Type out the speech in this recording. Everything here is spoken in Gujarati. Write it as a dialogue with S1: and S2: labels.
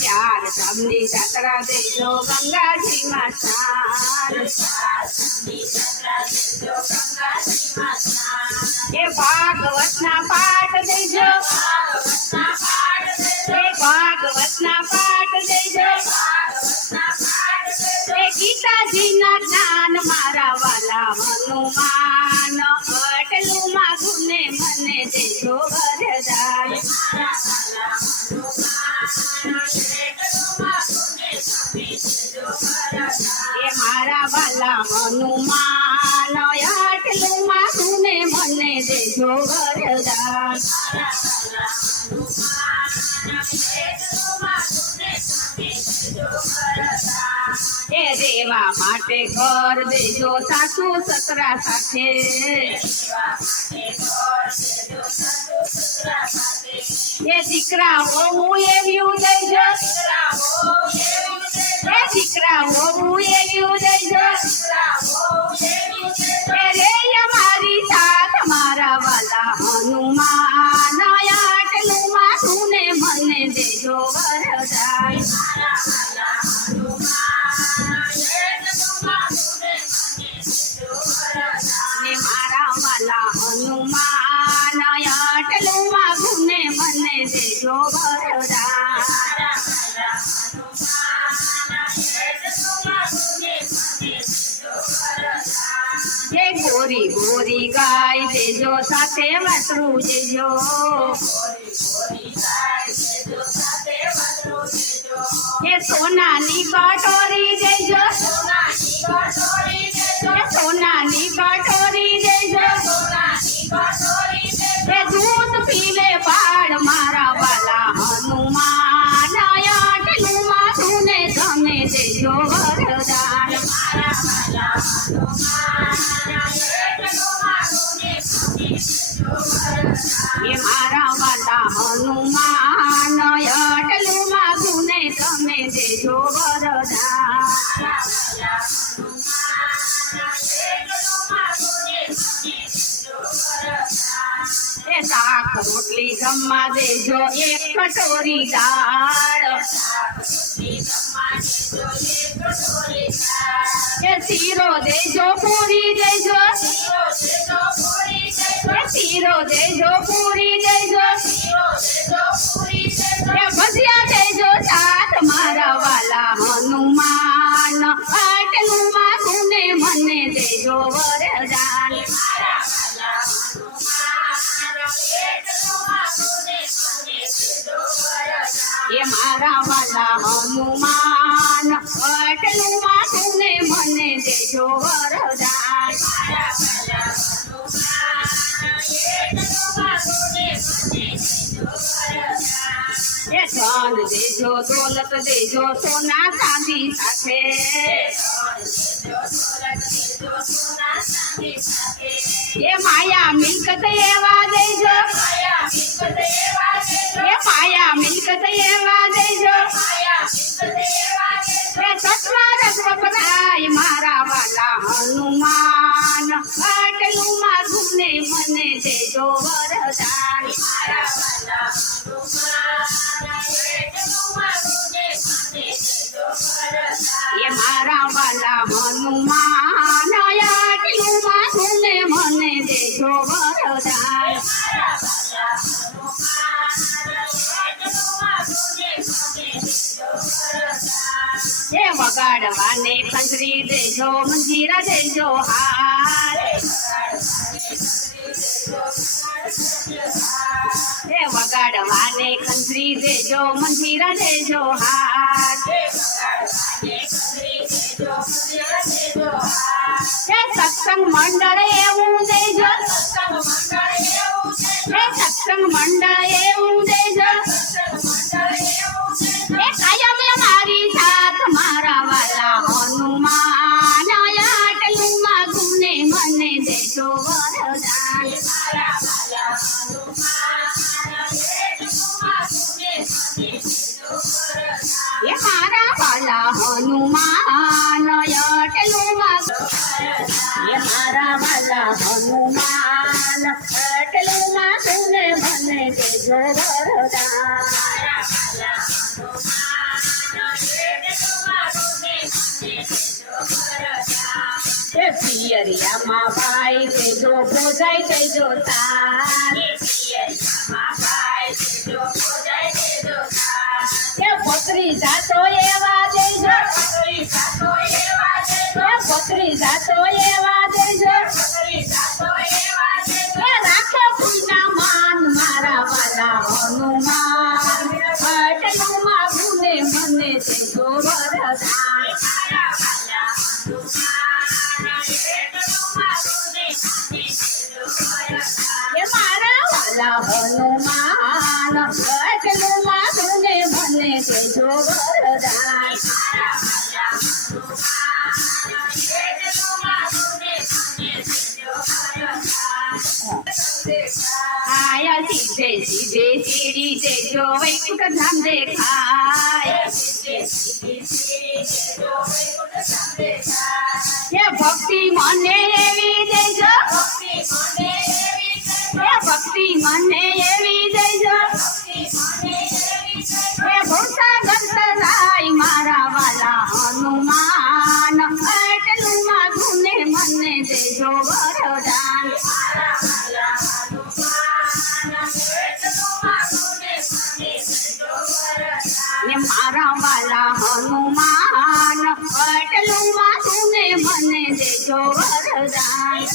S1: ચાર ધામની જાત્રા દેજો ગંગાજીમાં સ્નાન રેવા માટે ઘર દેજો સાસુ સસરા સાથે. એ દીકરા હોવું એવું દેજો એ દીકરા હોવું એવું દેજો રે અમારી સાથ, મારા વાલા હનુમાન. વાલા હનુમાન આટલું માગું ને દેજો વરદાન હે ગોરી ગોરી ગાય દેજો સાથે વાતરું દેજો હે સોનાની કટોરી દેજો દેજો વરદાન એ મારા વાલા હનુમાન અટલું માગું ને તમે દેજો જમવા દેજો એક કટોરી દાળ. કે શીરો દેજો પૂરી દેજો. શીરો દેજો પૂરી દેજો. કે ભજીયા દોલત દેજો સોના ચાંદી સાથે એ માયા મિલકત એવા દેજો એ માયા મિલકત એવા દેજો એ સસરા રસવ પધાય મારા વાલા હનુમાન. કંજરી દેજો મંજીરા દેજો હાર એ વગાડવાને કંજરી દેજો મંજીરા દેજો હાર એ સત્સંગ મંડળે એવું દેજો સત્સંગ મંડળ એવું પિયરિયામાં ભાઈ તેજો ભોજાય તેજો તાર એ પથરી જાતો એવા દેજો એ પતરી જાતો એવા દેજો મારા હનુમાન અટલું માગું ને મને તેજો વરદાન આયા સીધે સીધે સીડી દેજો વૈકુંઠ ધામ દેખાય એ ભક્તિ મને મને એવી દેજો ભૂસા ગંતરાય મારા વાલા હનુમાન વાલા હનુમાન અટલું માં ને મને દેજો વરદાન.